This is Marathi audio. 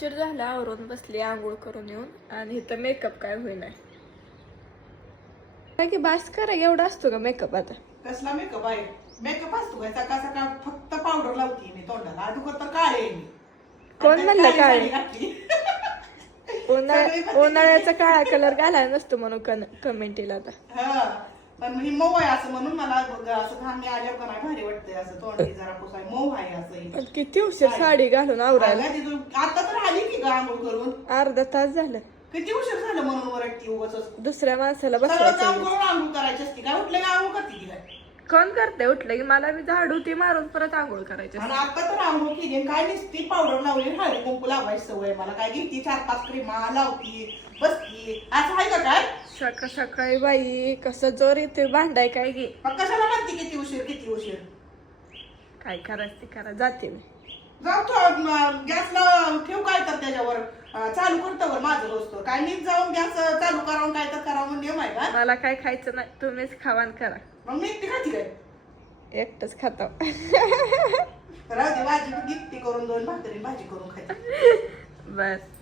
उशीर झाला, आवरून बसली आंघोळ करून येऊन. आणि इथं मेकअप काय होईना. काय की बास करा, एवढा असतो का मेकअप आता? कसला मेकअप आहे? मेकअप असतो काय? सकाळ सकाळ फक्त पावडर लावते मी तोंडाला. अगोदर तर काळे आहे मी. कोण म्हणलं काळे? घातली. उन्हाळ्याचा काळा कलर घालायला नसतो म्हणून कमेंट येईल आता. हा, पण ही मऊ आहे असं म्हणून मला असं घाम आल्यावर का नाही भारी वाटतंय. असं तोंडी जरा पुसाय मऊ आहे असं. पण किती उशीर साडी घालून आवरायला. आता तर आली की आंघोळ करून अर्धा तास झालं. किती उशीर झालं म्हणून वरटती उगाच. दुसऱ्या माणसाला सगळं बसवायचं. काम करून आंघोळ करायची असते काय? उठले का आंघोळ करते की काय? कोण करते? उठलं की मला मी झाडू ती मारून परत आंघोळ करायची. आणि आता तर आंघोळ केली काय नुसती पावडर लावली, हळदी कुंकू लावायची सवय मला. काय घेते 4-5 क्रीमा लावती बसती. असं आहे का काय? सकाळ सकाळी बाई कसं जोर येते भांडाय काय गे. मग कशाला म्हणते किती उशीर किती उशीर? काय करायचं ते करा, जाते मी. जाऊ गॅसला ठेव काय तर त्याच्यावर चालू करतो माझं रोज. काय नीट जाऊन गॅस चालू करावं काय तर करावं म्हणजे माहिती का? मला काय खायचं नाही, तुम्हीच खावान करा. मग मी एकटी खाती काय? एकटच खाता. राहते भाजी गिफ्टी करून 2 भाकरी भाजी करून खायची. बस.